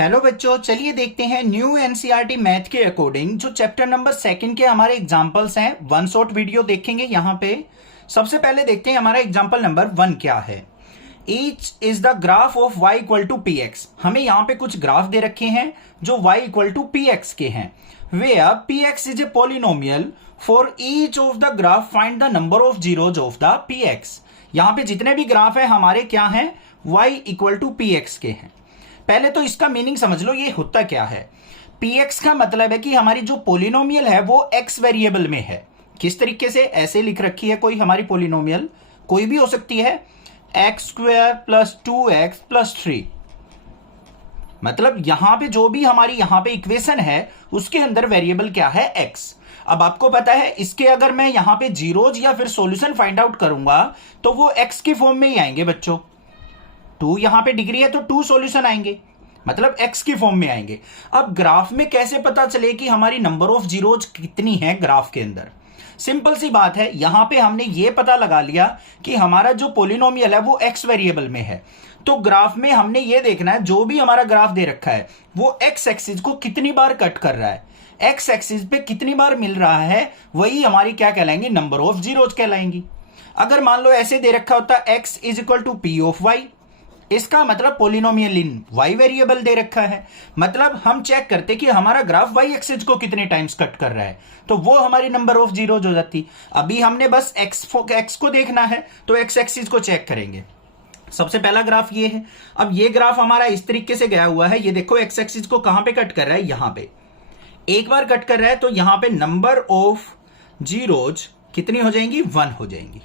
Hello बच्चों, चलिए देखते हैं न्यू एनसीईआरटी मैथ के अकॉर्डिंग जो चैप्टर नंबर 2 के हमारे एग्जांपल्स हैं। वन शॉट वीडियो देखेंगे यहाँ पे। सबसे पहले देखते हैं हमारा एग्जांपल नंबर 1 क्या है। Each is the graph of y equal to P X. हमें यहाँ पे कुछ ग्राफ दे रखे हैं जो y equal to P X के हैं। Where P X is a polynomial for each of the graph find the number of zeros of the P X. यहाँ पे जितने भी ग्राफ है हमारे क्या है, y equal to P X के हैं। पहले तो इसका मीनिंग समझ लो, ये होता क्या है। px का मतलब है कि हमारी जो पोलिनोमियल है वो x वेरिएबल में है। किस तरीके से, ऐसे लिख रखी है कोई हमारी पोलिनोमियल, कोई भी हो सकती है, x² प्लस 2x प्लस 3। मतलब यहां पे जो भी हमारी यहां पे इक्वेशन है उसके अंदर वेरिएबल क्या है, x। अब आपको पता है इसके अगर मैं यहां पे जीरोज या फिर सॉल्यूशन फाइंड आउट करूंगा तो वो x के फॉर्म में ही आएंगे बच्चों। 2 यहां पे डिग्री है तो 2 सॉल्यूशन आएंगे, मतलब x की फॉर्म में आएंगे। अब ग्राफ में कैसे पता चले कि हमारी नंबर ऑफ जीरोज कितनी है ग्राफ के अंदर। सिंपल सी बात है, यहां पे हमने ये पता लगा लिया कि हमारा जो पोलिनोमियल है वो x वेरिएबल में है। तो ग्राफ में हमने ये देखना है जो भी हमारा ग्राफ दे रखा है वो x एक्सिस को कितनी बार कट कर रहा है, x एक्सिस पे कितनी बार मिल रहा है, वही हमारी क्या कहलाएंगे, नंबर ऑफ जीरोज कहलाएंगी। अगर मान लो ऐसे दे रखा होता x is equal to P of Y, इसका मतलब पोलिनोमियल इन y वेरिएबल दे रखा है। मतलब हम चेक करते कि हमारा ग्राफ y एक्सिस को कितने टाइम्स कट कर रहा है, तो वो हमारी नंबर ऑफ जीरोज हो जाती। अभी हमने बस x को देखना है तो x एक्सिस को चेक करेंगे। सबसे पहला ग्राफ ये है। अब ये ग्राफ हमारा इस तरीके से गया हुआ है, ये देखो x एक्सिस को कहां पे कट कर रहा है, यहां पे एक बार कट कर रहा है, तो यहां पे नंबर ऑफ जीरोज कितनी हो जाएंगी, 1 हो जाएंगी।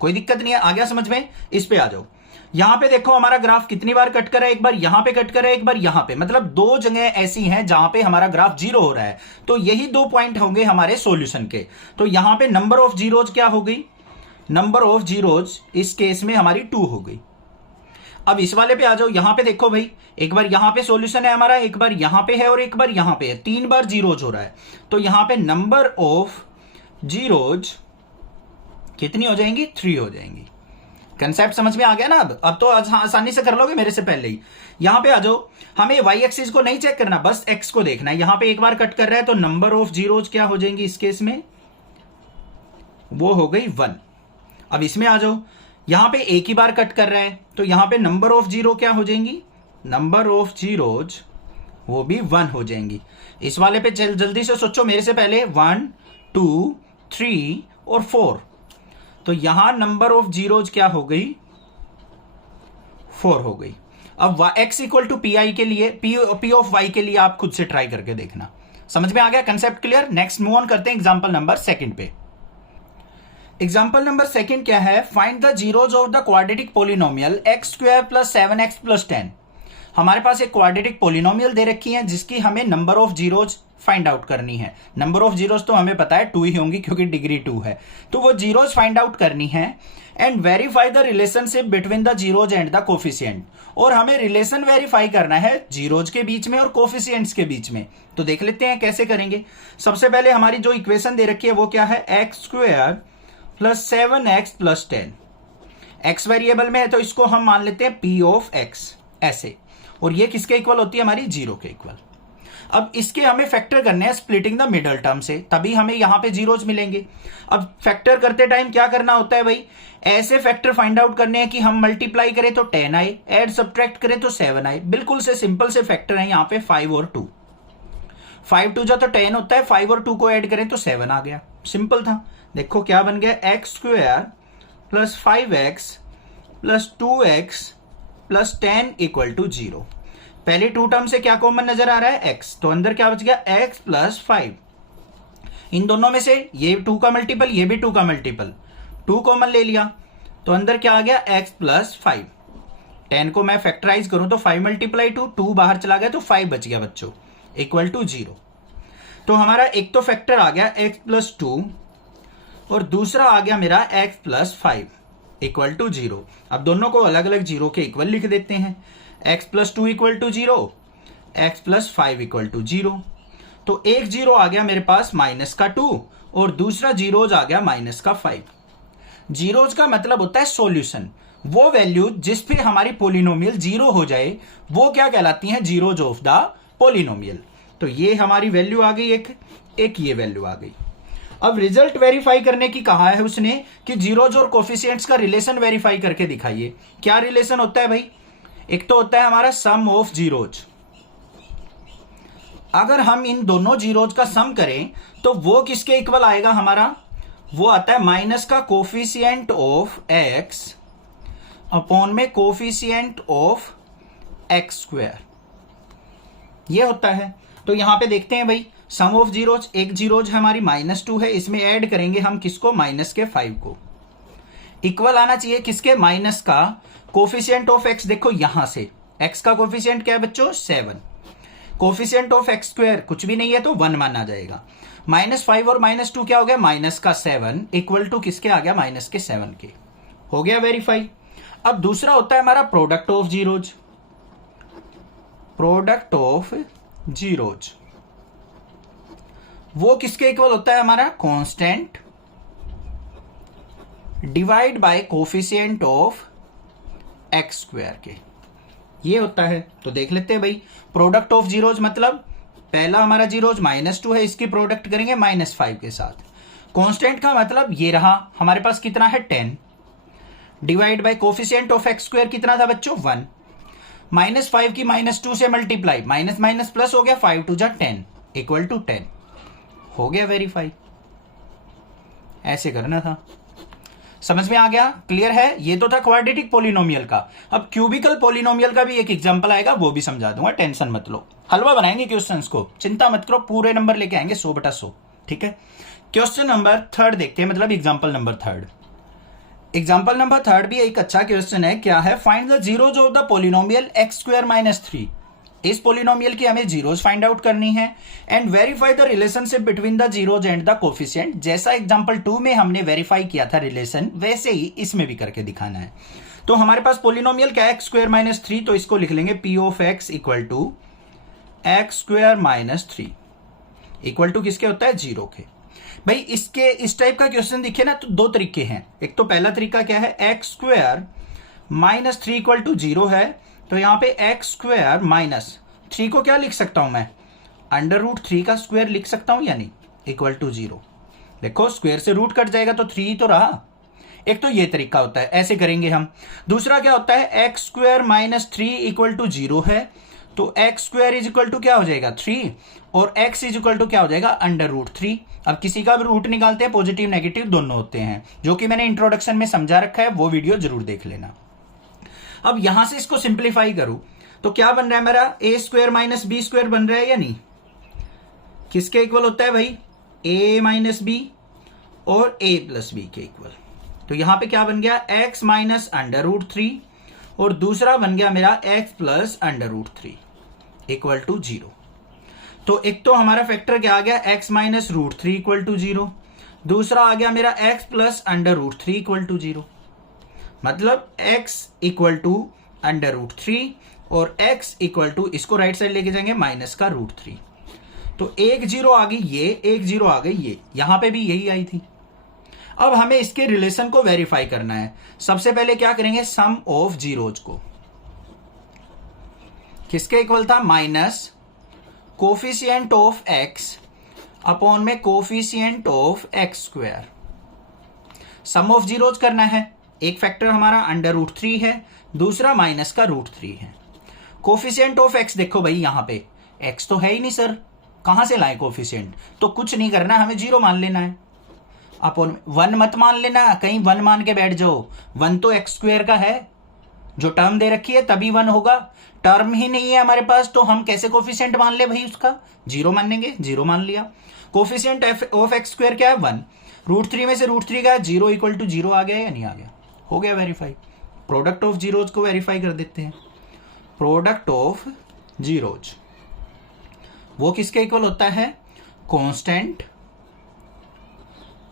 कोई दिक्कत नहीं है, आ गया समझ में। इस पे आ जाओ। यहां पे देखो हमारा ग्राफ कितनी बार कट कर रहा है, एक बार यहां पे कट कर रहा है, एक बार यहां पे, मतलब 2 जगह ऐसी हैं जहां पे हमारा ग्राफ 0 हो रहा है। तो यही 2 पॉइंट होंगे हमारे सॉल्यूशन के। तो यहां पे नंबर ऑफ जीरोज क्या हो गई, नंबर ऑफ जीरोज इस केस में हमारी 2 हो गई। अब इस वाले पे आ जाओ। यहां पे देखो भाई, एक बार यहां पे सॉल्यूशन है हमारा, एक बार यहां पे है और एक बार यहां पे है, 3 बार जीरोज हो रहा है। तो यहां पे नंबर ऑफ जीरोज कितनी हो जाएंगी, 3 हो जाएंगी। कंसेप्ट समझ में आ गया ना। अब तो आसानी से कर लोगे मेरे से पहले ही। यहां पे आ जाओ, हमें y एक्सिस को नहीं चेक करना, बस x को देखना है। यहां पे एक बार कट कर रहा है तो नंबर ऑफ जीरोज क्या हो जाएंगी इस केस में, वो हो गई 1। अब इसमें आ जाओ, यहां पे एक ही बार कट कर रहा है तो यहां पे नंबर ऑफ जीरो क्या हो जाएंगी, नंबर ऑफ जीरोज वो भी 1 हो जाएंगी। इस वाले पे जल्दी से सोचो मेरे से पहले, 1 2 3 और 4। तो यहां नंबर ऑफ जीरोज क्या हो गई, 4 हो गई। अब x equal to P I के लिए, पी ऑफ वाई के लिए आप खुद से ट्राई करके देखना। समझ में आ गया, concept clear. Next move on करते हैं एग्जांपल नंबर 2 पे। एग्जांपल नंबर 2 क्या है, find the zeros of the quadratic polynomial x² plus 7x plus 10। हमारे पास एक क्वाड्रेटिक पोलिनोमियल दे रखी है जिसकी हमें number of zeros find out करनी है। नंबर ऑफ जीरोज तो हमें पता है 2 ही होंगी क्योंकि डिग्री 2 है, तो वो जीरोज फाइंड आउट करनी है। And verify the relationship between the zeros and the coefficient. और हमें रिलेशन वेरीफाई करना है जीरोज के बीच में और कोफिशिएंट्स के बीच में। तो देख लेते हैं कैसे करेंगे। सबसे पहले हमारी जो इक्वेशन दे रखी है वो क्या है, x² plus 7x plus 10। x variable में है तो इसको हम मान लेते हैं p ऑफ x, ऐसे। और ये किसके इक्वल होती है, हमारी 0 के इक्वल। अब इसके हमें फैक्टर करने हैं स्प्लिटिंग द मिडल टर्म से, तभी हमें यहां पे जीरोज मिलेंगे। अब फैक्टर करते टाइम क्या करना होता है भाई, ऐसे फैक्टर फाइंड आउट करने हैं कि हम मल्टीप्लाई करें तो 10 आए, ऐड सब्ट्रैक्ट करें तो 7 आए। बिल्कुल से सिंपल से फैक्टर है यहाँ पे 5 और 2। 5 2 जो तो 10 होता है, 5 और 2 को ऐड करें तो 7 आ गया। सिंपल था। देखो क्या बन गया, x² plus 5x plus 2x plus 10 equal to 0। पहले 2 टर्म से क्या कॉमन नजर आ रहा है, x, तो अंदर क्या बच गया, x प्लस 5। इन दोनों में से ये 2 का मल्टीपल, ये भी 2 का मल्टीपल, 2 कॉमन ले लिया तो अंदर क्या आ गया, x प्लस 5। 10 को मैं फैक्टराइज करूं तो 5 मल्टीप्लाई 2 बाहर चला गया तो 5 बच गया बच्चों, इक्वल टू 0। तो हमारा एक तो फैक्टर आ गया x प्लस 2 और दूसरा आ गया मेरा x प्लस 5 इक्वल टू 0। अब दोनों को अलग अलग 0 के इक्वल लिख देते हैं। x plus 2 equal to 0, x plus 5 equal to 0। तो एक 0 आ गया मेरे पास माइनस का 2 और दूसरा जीरोज आ गया माइनस का 5। जीरोज का मतलब होता है सॉल्यूशन। वो वैल्यू जिस पे हमारी पोलिनोमियल जीरो हो जाए वो क्या कहलाती है, जीरोज ऑफ द पोलिनोमियल। तो ये हमारी वैल्यू आ गई, एक ये वैल्यू आ गई। अब रिजल्ट वेरीफाई करने की कहा है उसने कि जीरोज और कोफिशिएंट्स का रिलेशन वेरीफाई करके दिखाइए। क्या रिलेशन होता है भाई? एक तो होता है हमारा सम ऑफ जीरोज। अगर हम इन दोनों जीरोज का सम करें तो वो किसके इक्वल आएगा हमारा? वो आता है माइनस का कोफिशिएंट ऑफ एक्स अपॉन में कोफिशिएंट ऑफ एक्स स्क्वायर, ये होता है। तो यहां पे देखते हैं भाई, सम ऑफ जीरोज, एक जीरोज हमारी -2 है, इसमें ऐड करेंगे हम किसको? -5 को। इक्वल आना चाहिए किसके? माइनस का कोफिशिएंट ऑफ एक्स। देखो यहां से एक्स का कोफिशिएंट क्या है बच्चों? 7। कोफिशिएंट ऑफ एक्स स्क्वायर कुछ भी नहीं है तो 1 माना जाएगा। -5 और -2 क्या हो गया? माइनस का 7 इक्वल टू किसके आ गया? -7 के। हो गया वेरीफाई। अब दूसरा होता है हमारा product of zeros. Product of zeros वो किसके इक्वल होता है हमारा? Constant divide by coefficient of x square के, ये होता है। तो देख लेते हैं भाई, प्रोडक्ट ऑफ जीरोज मतलब पहला हमारा जीरोज -2 है, इसकी प्रोडक्ट करेंगे -5 के साथ। कांस्टेंट का मतलब ये रहा हमारे पास कितना है? 10 divide by coefficient of x square कितना था बच्चों? 1। -5 की -2 से मल्टीप्लाई, माइनस माइनस प्लस हो गया, 5 2 जा 10 इक्वल टू 10। हो गया वेरीफाई। ऐसे करना था। समझ में आ गया? क्लियर है? ये तो था क्वाड्रेटिक पोलिनोमियल का। अब क्यूबिकल पोलिनोमियल का भी एक एग्जांपल आएगा, वो भी समझा दूंगा, टेंशन मत लो। हलवा बनाएंगे क्वेश्चंस को, चिंता मत करो, पूरे नंबर लेके आएंगे 100/100। ठीक है, क्वेश्चन नंबर 3 देखते हैं, मतलब एग्जाम्पल नंबर 3। एग्जाम्पल नंबर 3 भी एक अच्छा क्वेश्चन है। क्या है? Find the zeros of the polynomial x² - 3। इस पोलिनोमियल की हमें जीरोज फाइंड आउट करनी है and verify the relationship between the zeros and the coefficient. जैसा एग्जांपल 2 में हमने वेरीफाई किया था रिलेशन, वैसे ही इसमें भी करके दिखाना है। तो हमारे पास पोलिनोमियल क्या है? x² - 3। तो इसको लिख लेंगे p of x equal to x² - 3 equal to किसके होता है? 0 के। भाई इसके इस टाइप का क्वेश्चन दिखे ना तो दो तरीके हैं। एक तो पहला तरीका क्या है? x² - 3 इक्वल टू 0 है, तो यहां पे x² - 3 को क्या लिख सकता हूं मैं? √3 का स्क्वायर लिख सकता हूं या नहीं? Equal to 0। देखो स्क्वायर से रूट कट जाएगा तो 3 ही तो रहा। एक तो ये तरीका होता है, ऐसे करेंगे हम। दूसरा क्या होता है? x² - 3 इक्वल टू 0 है, तो x² इज इक्वल टू क्या हो जाएगा? 3, और x इज इक्वल टू क्या हो जाएगा? √3। अब किसी का भी रूट निकालते हैं, पॉजिटिव नेगेटिव दोनों होते हैं, जो कि मैंने इंट्रोडक्शन में समझा रखा है, वो वीडियो जरूर देख लेना। अब यहां से इसको सिंप्लीफाई करूं तो क्या बन रहा है मेरा? a² - b² बन रहा है या नहीं? किसके इक्वल होता है भाई? a - b और a + b के इक्वल। तो यहां पे क्या बन गया? x - √3 और दूसरा बन गया मेरा x + √3 इक्वल टू 0। तो एक तो हमारा फैक्टर क्या आ गया? x - √3 इक्वल टू 0, दूसरा आ गया मेरा x + √3 इक्वल टू 0। मतलब x इक्वल टू √3 और x इक्वल टू, इसको राइट साइड लेके जाएंगे, माइनस का √3। तो एक 0 आ गई ये, एक 0 आ गई ये, यहां पे भी यही आई थी। अब हमें इसके रिलेशन को वेरीफाई करना है। सबसे पहले क्या करेंगे? सम ऑफ जीरोज को, किसके इक्वल था? Minus coefficient of x upon में coefficient of x²। Sum of zeros करना है। एक फैक्टर हमारा √3 है, दूसरा माइनस का √3 है। कोफिशिएंट ऑफ x देखो भाई, यहां पे x तो है ही नहीं सर, कहां से लाए कोफिशिएंट? तो कुछ नहीं करना, हमें 0 मान लेना है। अपॉन 1 मत मान लेना, कहीं 1 मान के बैठ जाओ। 1 तो x² का है, जो टर्म दे रखी है तभी 1 होगा। टर्म ही नहीं है हमारे पास, तो हम कैसे कोफिशिएंट मान ले भाई? उसका 0 मान लेंगे, 0 मान लिया। कोफिशिएंट ऑफ x² क्या है? 1। √3 में से √3 का 0 इक्वल टू 0 आ गया या नहीं आ गया? हो गया वेरीफाई। प्रोडक्ट ऑफ जीरोज को वेरीफाई कर देते हैं। प्रोडक्ट ऑफ जीरोज वो किसके इक्वल होता है? कांस्टेंट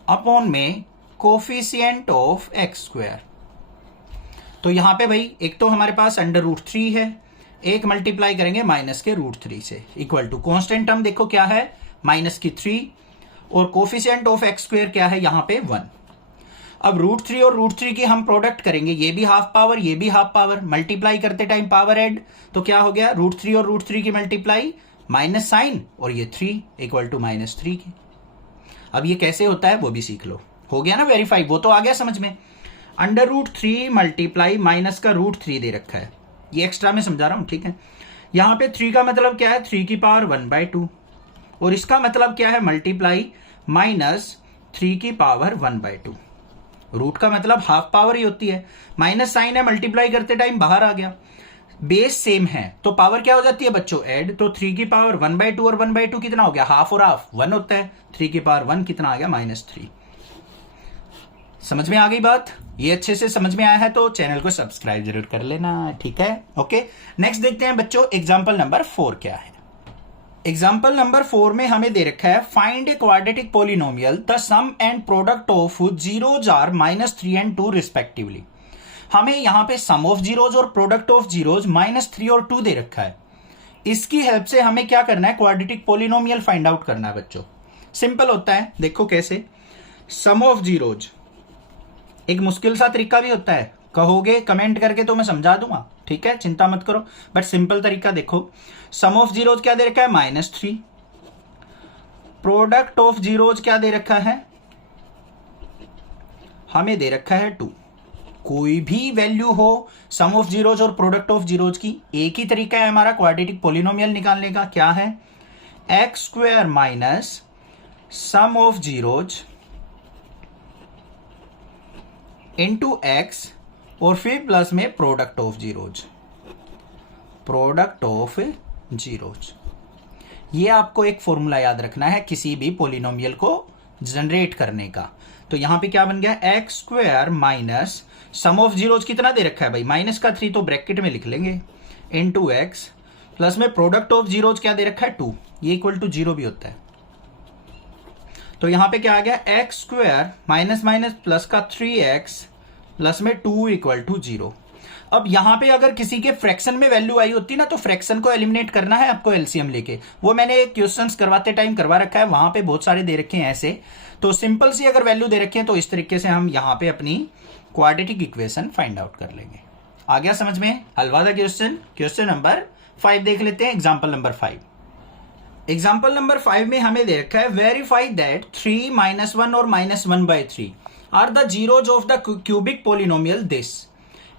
अपॉन में कोफिशिएंट ऑफ x²। तो यहां पे भाई एक तो हमारे पास √3 है, एक मल्टीप्लाई करेंगे माइनस के √3 से, इक्वल टू कांस्टेंट टर्म देखो क्या है? -3 और कोफिशिएंट ऑफ x² क्या है? यहां पे 1। अब √3 और √3 की हम प्रोडक्ट करेंगे, ये भी हाफ पावर ये भी हाफ पावर, मल्टीप्लाई करते टाइम पावर ऐड, तो क्या हो गया √3 और √3 की मल्टीप्लाई माइनस साइन और ये 3 इक्वल टू -3 की। अब ये कैसे होता है वो भी सीख लो। हो गया ना वेरीफाई, वो तो आ गया समझ में। √3 मल्टीप्लाई माइनस का √3 दे रखा है, ये एक्स्ट्रा में समझा रहा हूं, ठीक है। यहां पे 3 का मतलब क्या है 3 की पावर 1/2 और इसका मतलब क्या है मल्टीप्लाई माइनस 3 की पावर 1/2। रूट का मतलब हाफ पावर ही होती है, माइनस साइन है मल्टीप्लाई करते टाइम बाहर आ गया, बेस सेम है तो पावर क्या हो जाती है बच्चों ऐड, तो 3 की पावर 1/2 और 1/2 कितना हो गया हाफ और हाफ 1 होता है, 3 की पावर 1 कितना आ गया -3। समझ में आ गई बात? ये अच्छे से समझ में आया है तो चैनल को सब्सक्राइब जरूर कर लेना, ठीक है। ओके, नेक्स्ट देखते हैं बच्चों एग्जांपल नंबर 4 क्या है। एग्जाम्पल नंबर 4 में हमें दे रखा है find a quadratic polynomial the sum and product of zeros are -3 and 2 respectively. हमें यहां पे सम ऑफ जीरोज और प्रोडक्ट ऑफ जीरोज -3 और 2 दे रखा है। इसकी हेल्प से हमें क्या करना है क्वाड्रेटिक पोलिनोमियल फाइंड आउट करना है बच्चों। सिंपल होता है, देखो कैसे। सम ऑफ जीरोज एक मुश्किल सा तरीका भी होता है, कहोगे कमेंट करके तो मैं समझा दूंगा, ठीक है, चिंता मत करो, बट सिंपल तरीका देखो। सम ऑफ जीरोज क्या दे रखा है -3, प्रोडक्ट ऑफ जीरोज क्या दे रखा है हमें दे रखा है 2। कोई भी वैल्यू हो सम ऑफ जीरोज और प्रोडक्ट ऑफ जीरोज की, एक ही तरीका है हमारा क्वाड्रेटिक पोलिनोमियल निकालने का, क्या है x² minus sum of zeros into x और फिर प्लस में product of zeros, product of zeros. ये आपको एक फॉर्मूला याद रखना है किसी भी पोलिनोमियल को जनरेट करने का। तो यहां पे क्या बन गया x² minus sum of zeros कितना दे रखा है भाई -3, तो ब्रैकेट में लिख लेंगे इंटू x प्लस में प्रोडक्ट ऑफ जीरोज क्या दे रखा है 2, ये इक्वल टू 0 भी होता है। तो यहां पे क्या आ गया x² माइनस माइनस प्लस का 3x प्लस में 2 इक्वल टू 0। अब यहां पे अगर किसी के फ्रैक्शन में वैल्यू आई होती ना तो फ्रैक्शन को एलिमिनेट करना है आपको एलसीएम लेके, वो मैंने क्वेश्चंस करवाते टाइम करवा रखा है, वहां पे बहुत सारे दे रखे हैं ऐसे। तो सिंपल सी अगर वैल्यू दे रखे हैं तो इस तरीके से हम यहां पे अपनी क्वाड्रेटिक इक्वेशन फाइंड आउट कर लेंगे। आ गया समझ में? हलवा द क्वेश्चन। क्वेश्चन नंबर 5 देख लेते हैं, एग्जाम्पल नंबर 5। एग्जाम्पल नंबर 5 में हमें दे रखा है वेरीफाई दैट 3 -1 और -1/3 are the zeros of the cubic polynomial this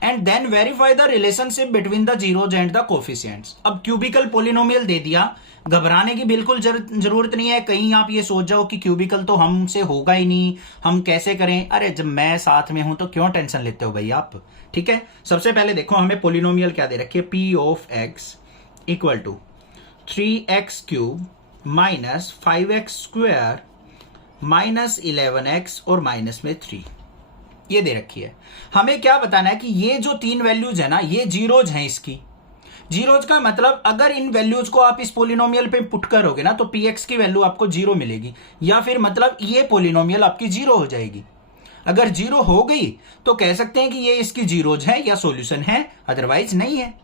and then verify the relationship between the zeros and the coefficients. अब क्यूबिकल पोलिनोमियल दे दिया, घबराने की बिल्कुल जरूरत नहीं है। कहीं आप ये सोच जाओ कि क्यूबिकल तो हमसे होगा ही नहीं, हम कैसे करें। अरे जब मैं साथ में हूं तो क्यों टेंशन लेते हो भाई आप, ठीक है। सबसे पहले देखो हमें पोलिनोमियल क्या दे रखी है, p of x equal to 3x³ minus 5x² minus 11x और माइनस में 3, ये दे रखी है। हमें क्या बताना है कि ये जो 3 वैल्यूज है ना ये जीरोज हैं। इसकी जीरोज का मतलब अगर इन वैल्यूज को आप इस पोलिनोमियल पे पुट करोगे ना तो px की वैल्यू आपको 0 मिलेगी, या फिर मतलब ये पोलिनोमियल आपकी 0 हो जाएगी। अगर 0 हो गई तो कह सकते हैं कि ये इसकी जीरोज है या सॉल्यूशन है, अदरवाइज नहीं है।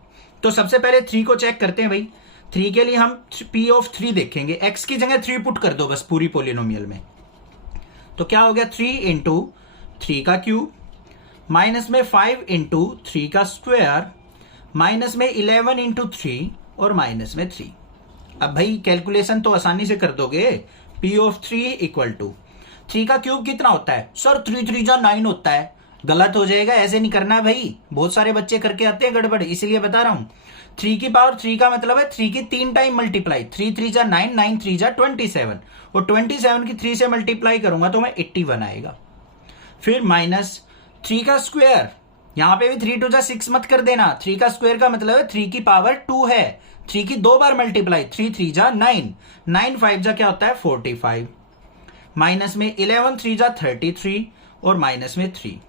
तो सबसे पहले 3 को चेक करते हैं भाई। 3 के लिए हम p ऑफ 3 देखेंगे, x की जगह 3 पुट कर दो बस पूरी पोलिनोमियल में। तो क्या हो गया 3 इंटू 3 का क्यूब माइनस में 5 इंटू 3 का स्क्वायर माइनस में 11 इंटू 3 और माइनस में 3। अब भाई कैलकुलेशन तो आसानी से कर दोगे। p ऑफ 3 इक्वल टू 3 का क्यूब कितना होता है सर 3 3 जा 9 होता है। गलत हो जाएगा, ऐसे नहीं करना भाई, बहुत सारे बच्चे करके आते हैं गड़बड़, इसलिए बता रहा हूं। 3 की पावर 3 का मतलब है 3 की 3 टाइम मल्टीप्लाई, 3 3 जा 9, 9 3 जा 27 और 27 की 3 से मल्टीप्लाई करूंगा तो मैं 81 आएगा। फिर माइनस 3 का स्क्वायर, यहां पे भी 3 2 जा 6 मत कर देना, 3 का स्क्वायर का मतलब है 3 की पावर 2 है, 3 की 2 बार मल्टीप्लाई, 3 3 जा 9, 9 5 जा क्या होता है 45, माइनस में 11 3 जा 33 और माइनस में 3।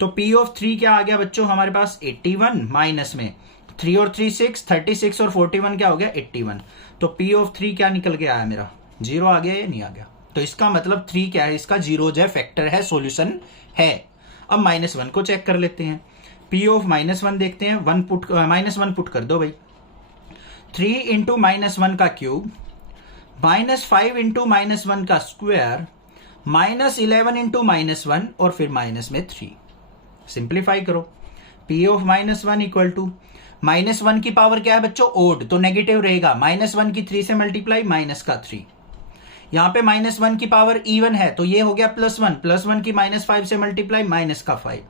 तो p ऑफ 3 क्या आ गया बच्चों हमारे पास 81, माइनस में 3 और 3 6, 36 और 41 क्या हो गया 81। तो p ऑफ 3 क्या निकल के आया मेरा 0 आ गया या नहीं आ गया। तो इसका मतलब 3 क्या है, इसका जीरोज है, फैक्टर है, सॉल्यूशन है। अब -1 को चेक कर लेते हैं। p ऑफ -1 देखते हैं, -1 पुट कर दो भाई। 3 इंटू -1 का क्यूब माइनस 5 इंटू -1 का स्क्वायर -11 इंटू -1 और फिर माइनस में 3। सिंप्लीफाई करो। P ऑफ -1 इक्वल टू -1 की पावर क्या है बच्चों, ओड, तो नेगेटिव रहेगा। -1 की 3 से मल्टीप्लाई, माइनस का 3। यहां पे -1 की पावर इवन है तो ये हो गया +1, +1 की -5 से मल्टीप्लाई, माइनस का 5।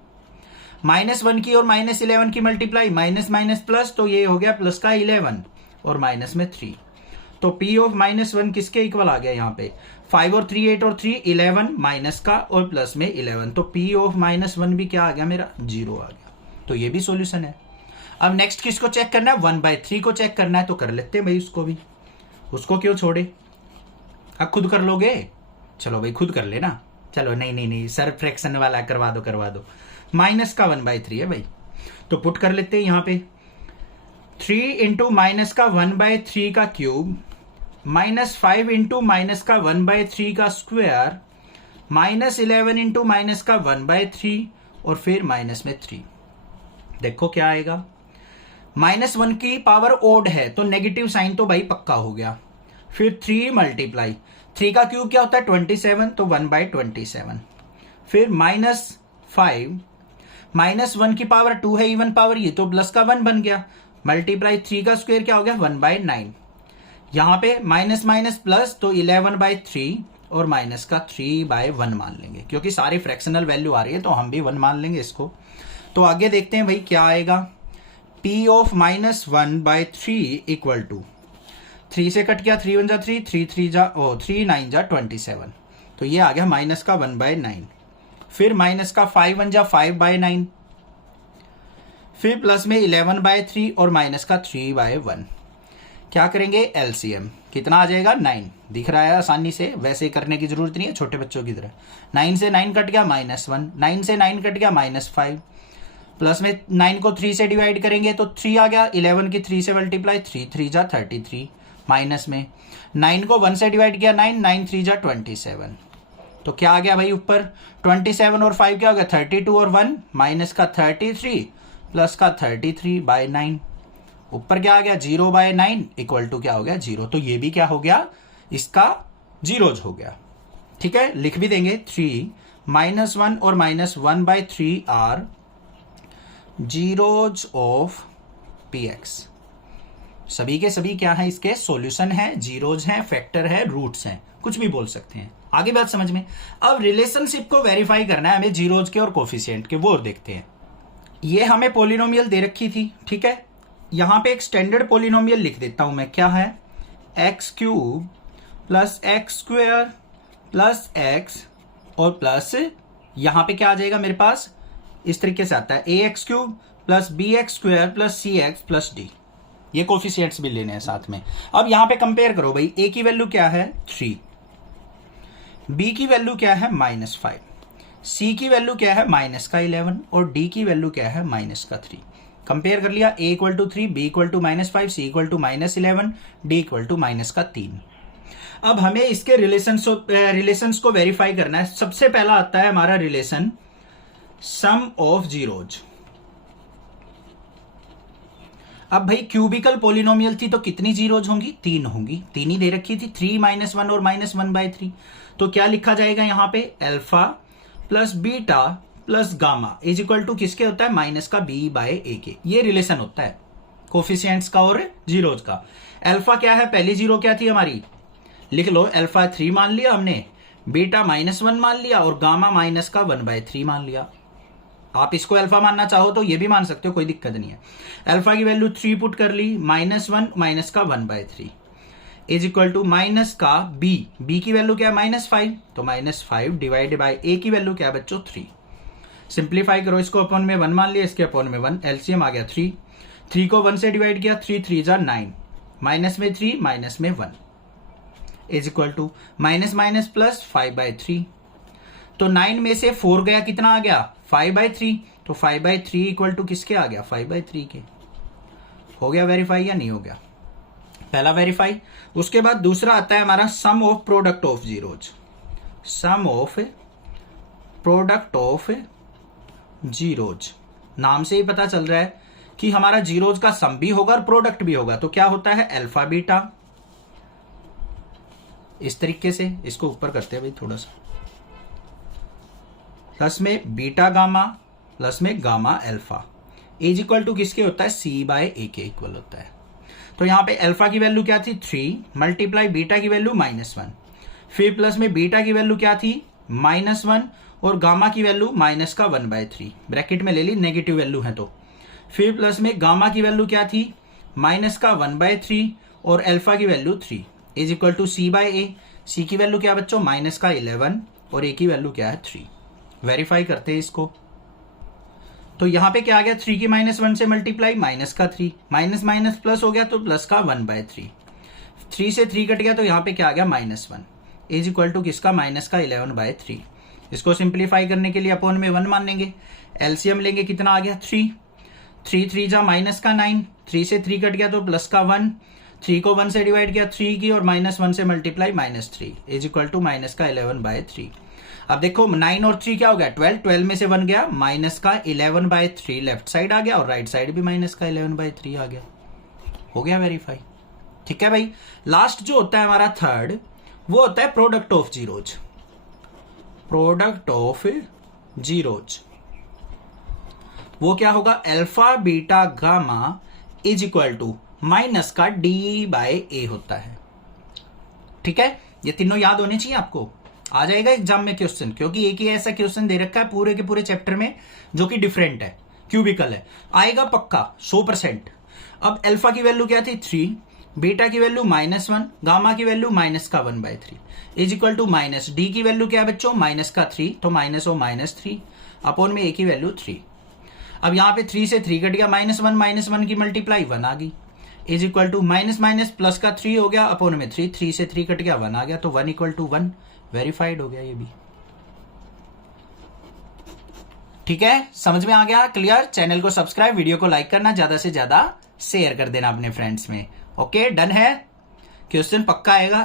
-1 की और -11 की मल्टीप्लाई, माइनस माइनस प्लस, तो ये हो गया प्लस का 11 और माइनस में 3। तो P ऑफ -1 किसके इक्वल आ गया यहाँ पे, 5 और 3 8 और 3 11, माइनस का और प्लस में 11। तो P ऑफ -1 भी क्या आ गया मेरा, 0 आ गया। तो ये भी सॉल्यूशन है। अब नेक्स्ट किसको चेक करना है, 1/3 को चेक करना है, तो कर लेते हैं भाई उसको भी। उसको क्यों छोड़े, अब खुद कर लोगे, चलो भाई खुद कर लेना। चलो नहीं सर फ्रैक्शन वाला करवा दो। माइनस का 1/3 है भाई, तो पुट कर लेते हैं यहाँ पे। 3 इंटू माइनस का 1/3 का क्यूब, -5 इंटू माइनस का 1/3 का स्क्वायर, -11 इंटू माइनस का 1/3 और फिर माइनस में 3। देखो क्या आएगा, -1 की पावर ओड है तो नेगेटिव साइन तो भाई पक्का हो गया। फिर 3 मल्टीप्लाई, 3 का क्यूब क्या होता है 27, तो 1/27। फिर -5, -1 की पावर 2 है इवन पावर, ये तो प्लस का 1 बन गया, मल्टीप्लाई 3 का स्क्वायर क्या हो गया 1/9। यहां पे माइनस माइनस प्लस, तो 11/3 और माइनस का 3/1 मान लेंगे, क्योंकि सारी फ्रैक्शनल वैल्यू आ रही है तो हम भी 1 मान लेंगे इसको। तो आगे देखते हैं भाई क्या आएगा। P ऑफ -1/3 इक्वल टू 3 से कट गया, 3 1 जा 3, 3 9 जा 27, तो ये आ गया माइनस का 1/9। फिर माइनस का 5 1 जा 5/9, फिर प्लस में 11/3 और माइनस का 3/1। क्या करेंगे, एलसीएम कितना आ जाएगा 9, दिख रहा है आसानी से, वैसे करने की जरूरत नहीं है छोटे बच्चों की तरह। 9 से 9 कट गया -1, 9 से 9 कट गया -5, प्लस में 9 को 3 से डिवाइड करेंगे तो 3 आ गया, 11 की 3 से मल्टीप्लाई, 3 3 जा 33, माइनस में 9 को 1 से डिवाइड किया 9, 9 3 जा 27, तो क्या आ गया भाई ऊपर 27 और 5 क्या हो गया 32 और 1 माइनस का 33 प्लस का 33/9, ऊपर क्या आ गया 0/9 इक्वल टू क्या हो गया 0। तो ये भी क्या हो गया, इसका जीरोज हो गया। ठीक है, लिख भी देंगे 3 -1 और -1/3 आर जीरोज ऑफ px। सभी के सभी क्या है, इसके सॉल्यूशन है, जीरोज हैं, फैक्टर है, रूट्स हैं, कुछ भी बोल सकते हैं। आगे बात समझ में। अब रिलेशनशिप को वेरीफाई करना है हमें जीरोज के और कोफिशिएंट के, वो देखते हैं। ये हमें पोलिनोमियल दे रखी थी, ठीक है। यहां पे एक स्टैंडर्ड पोलिनोमियल लिख देता हूं मैं, क्या है x³ + x² + x और प्लस यहां पे क्या आ जाएगा मेरे पास, इस तरीके से आता है ax³ + bx² + cx + d। ये कोफिशिएंट्स भी लेने हैं साथ में। अब यहां पे कंपेयर करो भाई, a की वैल्यू क्या है 3, b की वैल्यू क्या है -5, c की वैल्यू क्या है -11 और d की वैल्यू क्या है -3। कंपेयर कर लिया, a = 3, b = -5, c = -11, d = -3। अब हमें इसके रिलेशंस को वेरीफाई करना है। सबसे पहला आता है हमारा रिलेशन सम ऑफ जीरोज। अब भाई क्यूबिकल पोलिनोमियल थी तो कितनी जीरोज होंगी, 3 होंगी, 3 ही दे रखी थी, 3 -1 और -1/3। तो क्या लिखा जाएगा यहाँ पे, alpha plus beta plus gamma is equal to किसके होता है, माइनस का b/a के। ये रिलेशन होता है कोफिशिएंट्स का और जीरोज का। अल्फा क्या है, पहली जीरो क्या थी हमारी, लिख लो, अल्फा 3 मान लिया हमने, बीटा -1 मान लिया और गामा माइनस का 1/3 मान लिया। आप इसको अल्फा मानना चाहो तो ये भी मान सकते हो, कोई दिक्कत नहीं है। अल्फा की वैल्यू 3 पुट कर ली, -1 माइनस का 1/3 इज इक्वल टू माइनस का b की वैल्यू क्या है -5, तो -5 डिवाइडेड बाय a की वैल्यू क्या है बच्चों 3। सिंप्लीफाई करो, इसको अपॉन में 1 मान लिया, इसके अपॉन में 1, एलसीएम आ गया 3 को 1 से डिवाइड किया, 3 3 जा 9, माइनस में 3 माइनस में 1 is equal to minus minus plus 5/3। तो 9 में से 4 गया, कितना आ गया 5/3, तो 5/3 इक्वल टू किसके आ गया 5/3 के। हो गया वेरीफाई या नहीं हो गया, पहला वेरीफाई। उसके बाद दूसरा आता है हमारा sum of product of zeros. Sum of product of zeros, नाम से ही पता चल रहा है कि हमारा जीरोज का सम भी होगा और प्रोडक्ट भी होगा। तो क्या होता है अल्फा बीटा, इस तरीके से इसको ऊपर करते हैं भाई थोड़ा सा, प्लस में बीटा गामा प्लस में gamma alpha is equal to किसके होता है, सी बाय ए के इक्वल होता है। तो यहाँ पे अल्फा की वैल्यू क्या थी 3 मल्टीप्लाई बीटा की वैल्यू -1, फिर प्लस में बीटा की वैल्यू क्या थी -1 और गामा की वैल्यू माइनस का 1/3 ब्रैकेट में ले ली, नेगेटिव वैल्यू है तो। फिर प्लस में गामा की वैल्यू क्या थी माइनस का 1/3 और अल्फा की value 3 is equal to C by A. C की वैल्यू क्या बच्चों माइनस का 11 और ए की वैल्यू क्या है 3। वेरीफाई करते हैं इसको। तो यहां पे क्या आ गया 3 की -1 से मल्टीप्लाई माइनस का 3, माइनस माइनस प्लस हो गया तो प्लस का 1/3, 3 से 3 कट गया तो यहाँ पे क्या आ गया -1 इज इक्वल टू किसका माइनस का 11/3। इसको सिंप्लीफाई करने के लिए अपोन में 1 मान लेंगे, एलसीएम लेंगे, कितना आ गया 3, 3 जा माइनस का 9, 3 से 3 कट गया तो प्लस का 1, 3 को 1 से डिवाइड किया 3 की और -1 से multiply -3 is equal to minus का 11/3। अब देखो 9 और 3 क्या हो गया 12, 12 में से 1 गया माइनस का 11/3 लेफ्ट साइड आ गया और राइट साइड भी माइनस का 11/3 आ गया। हो गया वेरीफाई। ठीक है भाई। लास्ट जो होता है हमारा थर्ड वो होता है product of zeros. Product of zeros वो क्या होगा alpha beta gamma is equal to minus का डी बाय ए होता है। ठीक है, ये तीनों याद होने चाहिए आपको, आ जाएगा एग्जाम में क्वेश्चन, क्योंकि एक ही ऐसा क्वेश्चन दे रखा है पूरे के पूरे चैप्टर में जो कि डिफरेंट है, क्यूबिकल है, आएगा पक्का 100%। अब अल्फा की वैल्यू क्या थी 3, बीटा की वैल्यू -1, गामा की वैल्यू माइनस का 1/3 is equal to minus D की वैल्यू क्या है बच्चों माइनस का 3, तो माइनस हो -3 अपॉन में ए की वैल्यू 3। अब यहां पे 3 से 3 कट गया -1 की मल्टीप्लाई 1 आ गई is equal to minus minus plus का 3 हो गया अपॉन में 3, 3 से 3 कट गया 1 आ गया, तो 1 इक्वल टू 1 वेरीफाइड हो गया ये भी। ठीक है, समझ में आ गया, क्लियर। चैनल को सब्सक्राइब, वीडियो को लाइक करना, ज्यादा से ज्यादा शेयर कर देना अपने फ्रेंड्स में। ओके, डन है। क्वेश्चन पक्का आएगा।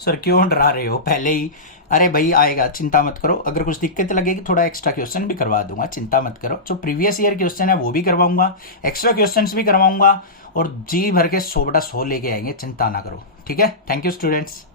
सर क्यों डरा रहे हो पहले ही? अरे भाई आएगा, चिंता मत करो। अगर कुछ दिक्कत लगेगी थोड़ा एक्स्ट्रा क्वेश्चन भी करवा दूंगा, चिंता मत करो। जो प्रीवियस ईयर क्वेश्चन है वो भी करवाऊंगा, एक्स्ट्रा क्वेश्चन भी करवाऊंगा और जी भर के 100/100 लेके आएंगे, चिंता ना करो। ठीक है, थैंक यू स्टूडेंट्स।